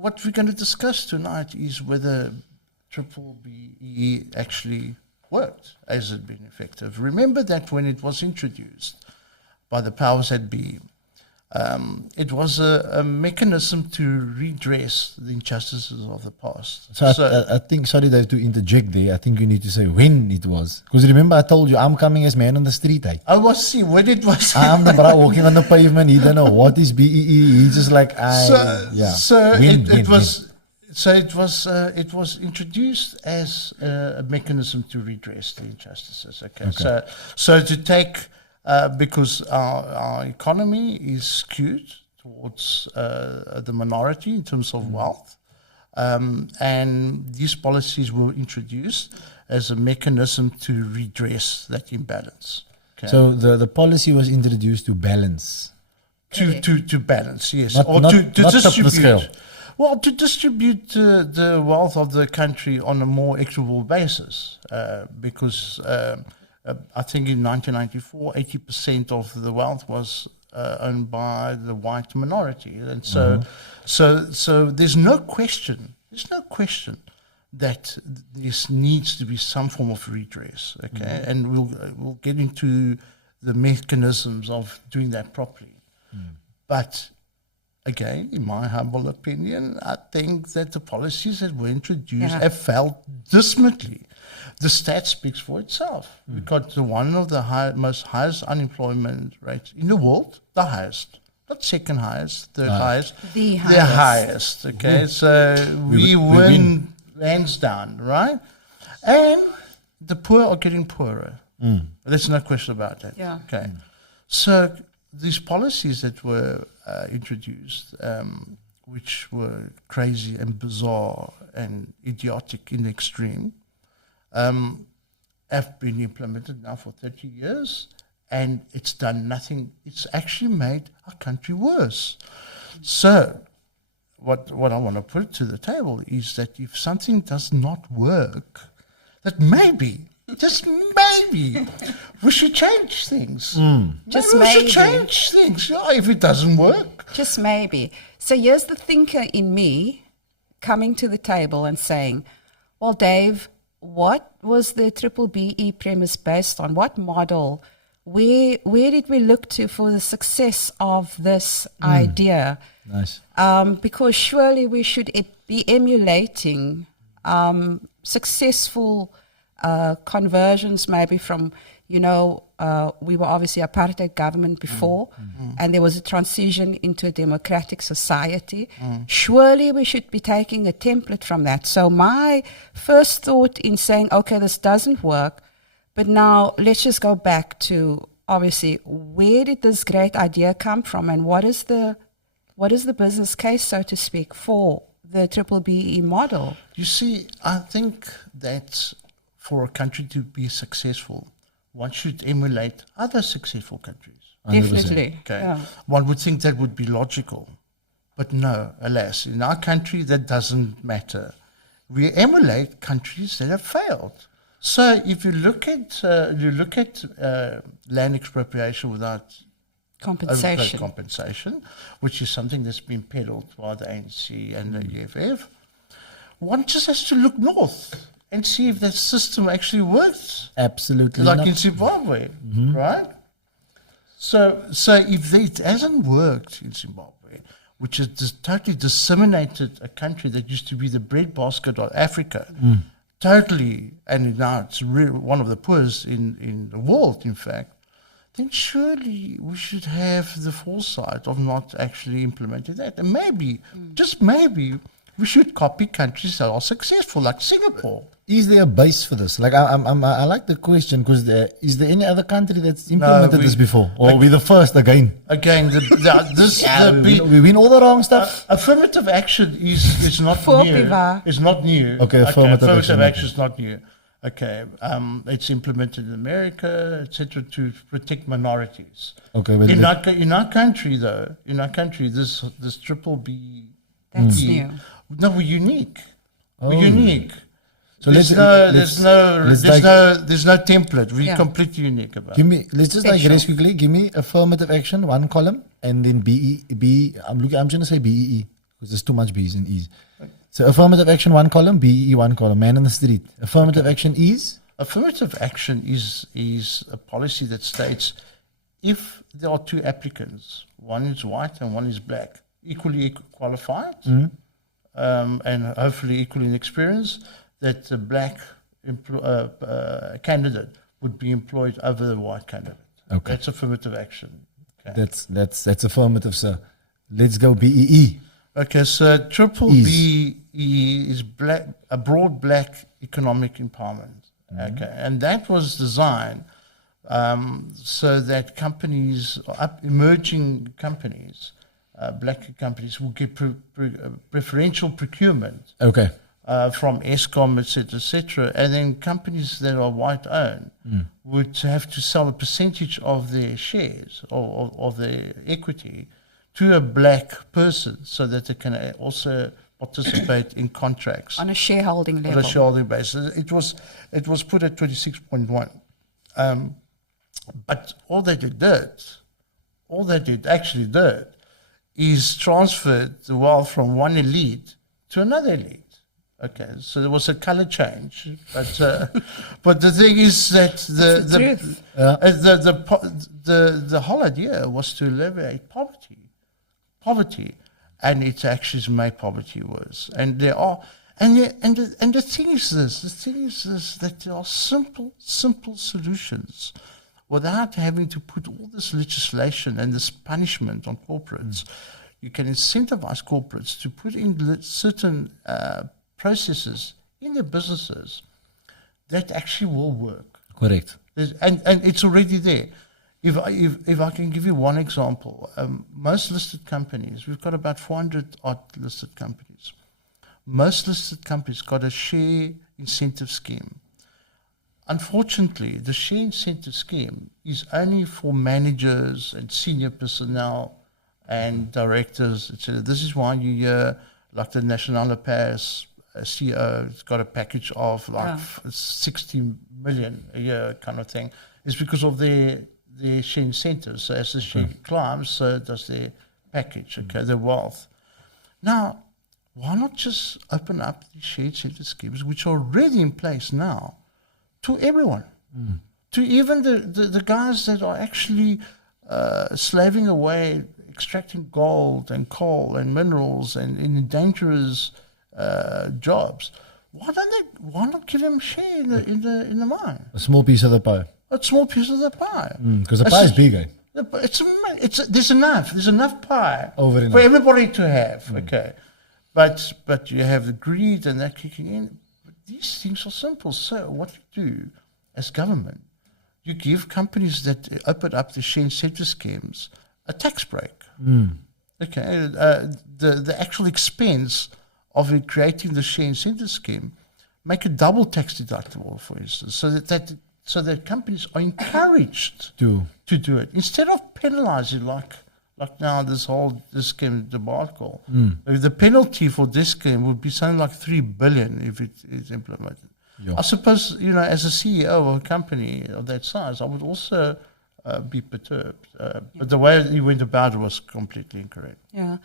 what we're going to discuss tonight is whether Triple BE actually worked. Has it been effective? Remember that when it was introduced by the powers that be, it was a mechanism to redress the injustices of the past. So I think, sorry Dave, to interject there, I think you need to say when it was. Because remember I told you, I'm coming as man on the street. I was see when it was. I'm the bra walking on the pavement, he don't know what is BEE. He's just like, it was introduced as a mechanism to redress the injustices. Okay. So to take, because our economy is skewed towards the minority in terms of wealth, and these policies were introduced as a mechanism to redress that imbalance. Okay. So the policy was introduced to balance. To balance, yes. Not to tip the scale. Well, to distribute the wealth of the country on a more equitable basis, because I think in 1994, 80% of the wealth was owned by the white minority, and so there's no question that this needs to be some form of redress. Okay, and we'll get into the mechanisms of doing that properly, but. Again, in my humble opinion, I think that the policies that were introduced have failed dismally. The stat speaks for itself. We got one of the most highest unemployment rates in the world, the highest, not second highest, third highest, the highest. Okay, so we win hands down, right? And the poor are getting poorer. There's no question about that. Yeah. Okay, so these policies that were introduced, which were crazy and bizarre and idiotic in the extreme, have been implemented now for 30 years, and it's done nothing. It's actually made our country worse. So what I want to put to the table is that if something does not work, that maybe, just maybe, we should change things. Just We maybe. should change things, if it doesn't work. Just maybe. So here's the thinker in me coming to the table and saying, well, Dave, what was the Triple BE premise based on? What model? Where did we look to for the success of this idea? Nice. Because surely we should be emulating successful conversions, maybe from, we were obviously a apartheid government before, and there was a transition into a democratic society. Surely we should be taking a template from that. So my first thought in saying, okay, this doesn't work, but now let's just go back to, obviously, where did this great idea come from, and what is the business case, so to speak, for the Triple BE model? You see, I think that for a country to be successful, one should emulate other successful countries. 100%. Definitely. Okay. Yeah. One would think that would be logical. But no, alas, in our country that doesn't matter. We emulate countries that have failed. So if you look at land expropriation without Compensation. compensation, which is something that's been peddled by the ANC and the EFF, one just has to look north and see if that system actually works, Absolutely. like not. in Zimbabwe, right? So if it hasn't worked in Zimbabwe, which has totally disseminated a country that used to be the breadbasket of Africa, totally, and now it's one of the poorest in the world, in fact, then surely we should have the foresight of not actually implementing that. And maybe, just maybe, we should copy countries that are successful, like Singapore. Is there a base for this? Like I like the question, because is there any other country that's implemented this before, or are we the first again? Again, We win all the wrong stuff. affirmative action is not For new. Piva. It's not new. Okay, affirmative action. action is not new. Okay, it's implemented in America, etc., to protect minorities. Okay, well, In our country, though, this Triple B. That's new. No, we're unique. Oh. We're unique. So there's no template. We're Yeah. completely unique about Give it. me. Let's just Special. race quickly. Give me affirmative action, one column, and then BE. I'm just gonna say BEE. because there's too much B's and E's. So affirmative action, one column, BEE, one column, man on the street. Affirmative action is? Affirmative action is a policy that states if there are two applicants, one is white and one is black, equally qualified, and hopefully equally in experience, that the black candidate would be employed over the white candidate. Okay. That's affirmative action. Okay. That's affirmative, sir. Let's go BEE. Okay, so triple BEE is a broad black economic empowerment. Okay, and that was designed so that companies, emerging companies, black companies, will get preferential procurement. Okay. From Eskom, etc., and then companies that are white-owned would have to sell a percentage of their shares or their equity to a black person so that they can also participate in contracts on a shareholding level. On a shareholding basis. It was put at 26.1. But all they actually did is transferred the wealth from one elite to another elite. Okay, so there was a color change, but the thing is that the whole idea was to alleviate poverty, and it actually made poverty worse. And there are, the thing is this, that there are simple solutions without having to put all this legislation and this punishment on corporates. You can incentivize corporates to put in certain processes in their businesses that actually will work. Correct. And it's already there. If I can give you one example, most listed companies, we've got about 400 odd listed companies. Most listed companies got a share incentive scheme. Unfortunately, the share incentive scheme is only for managers and senior personnel and directors, etc. This is why you hear, like the Nationale Paris CEO has got a package of like 60 million a year kind of thing. It's because of their share incentives. So as the share climbs, so does their package, their wealth. Now, why not just open up these share incentive schemes, which are already in place now, to everyone? To even the guys that are actually slaving away, extracting gold and coal and minerals and in dangerous jobs. Why not give them a share in the mine? A small piece of the pie. A small piece of the pie. Because the pie is big, eh? There's enough pie Over for everybody to have. Okay, but you have the greed and that kicking in. But these things are simple. So what you do as government, you give companies that open up the share incentive schemes a tax break. Okay, the actual expense of creating the share incentive scheme, make it double tax deductible, for instance, so that companies are encouraged to do it instead of penalizing like now this scheme debacle. The penalty for this scheme would be something like 3 billion if it is implemented. Yeah. I suppose, as a CEO of a company of that size, I would also be perturbed. But the way he went about it was completely incorrect. Yeah.